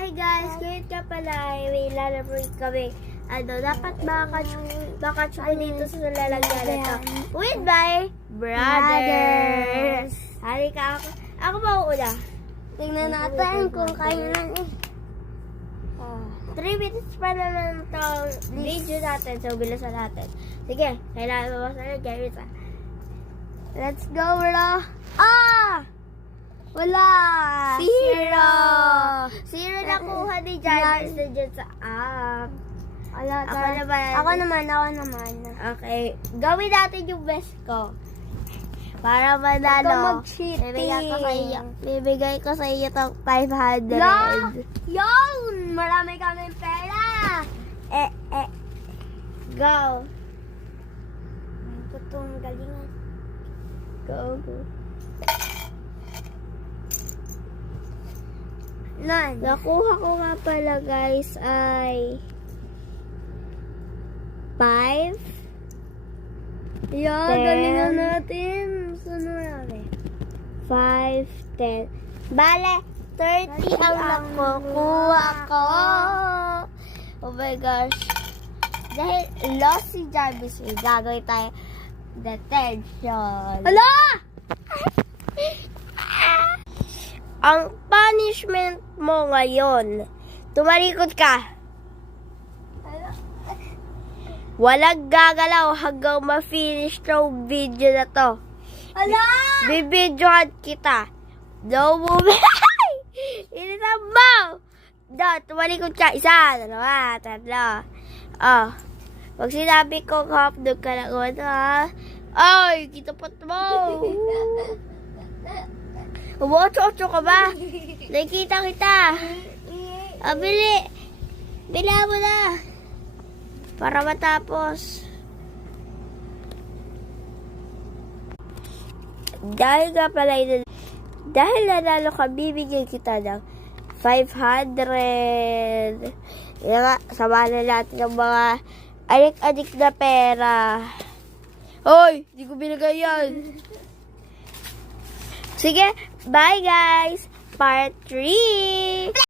Hi guys, ngayon ka pala may lalabas kami. Dapat baka ko dito sa lalagyan na to. With my brothers. Halika ako mauuna. Tingnan natin kung kailan 3 minutes pa naman itong video natin. So, bilisan natin. Sige, kailangan mo sa gamit. Let's go, bro. Wala. Zero nakuha ni Jarvis na dyan sa app. Ako naman. Okay. Gawin natin yung best ko. Para manalo. Bibigay ko sa iyo itong 500. Yun! Marami kaming pera. Go. Itong galingan. Go. Nakuha ko nga pala guys ay 5. Yeah, 10. galingan natin. Saan marami? 5, 10. Bale, 30 ang nakukuha ko. Oh my gosh. Dahil lost si Jarvis, gagawin tayo detention. Ala! Ang punishment mo ngayon, tumalikod ka. Walang gagalaw hanggang ma-finish tong video na to. Ala! Bibidyohan kita. No movement. Initan mo. Tumalikod ka. 1, 2, 3. Pag sinabi ko, hapdog ka na ko, ha? Ay, kita pa mo. Umo-ocho ka ba? Nakikita kita. Bili. Bila mo na. Para matapos. Dahil nanalo ka, bibigyan kita ng 500. Yan nga, samahan na natin ng mga adik-adik na pera. Hoy, di ko binigay yan. Sige, bye guys! Part 3!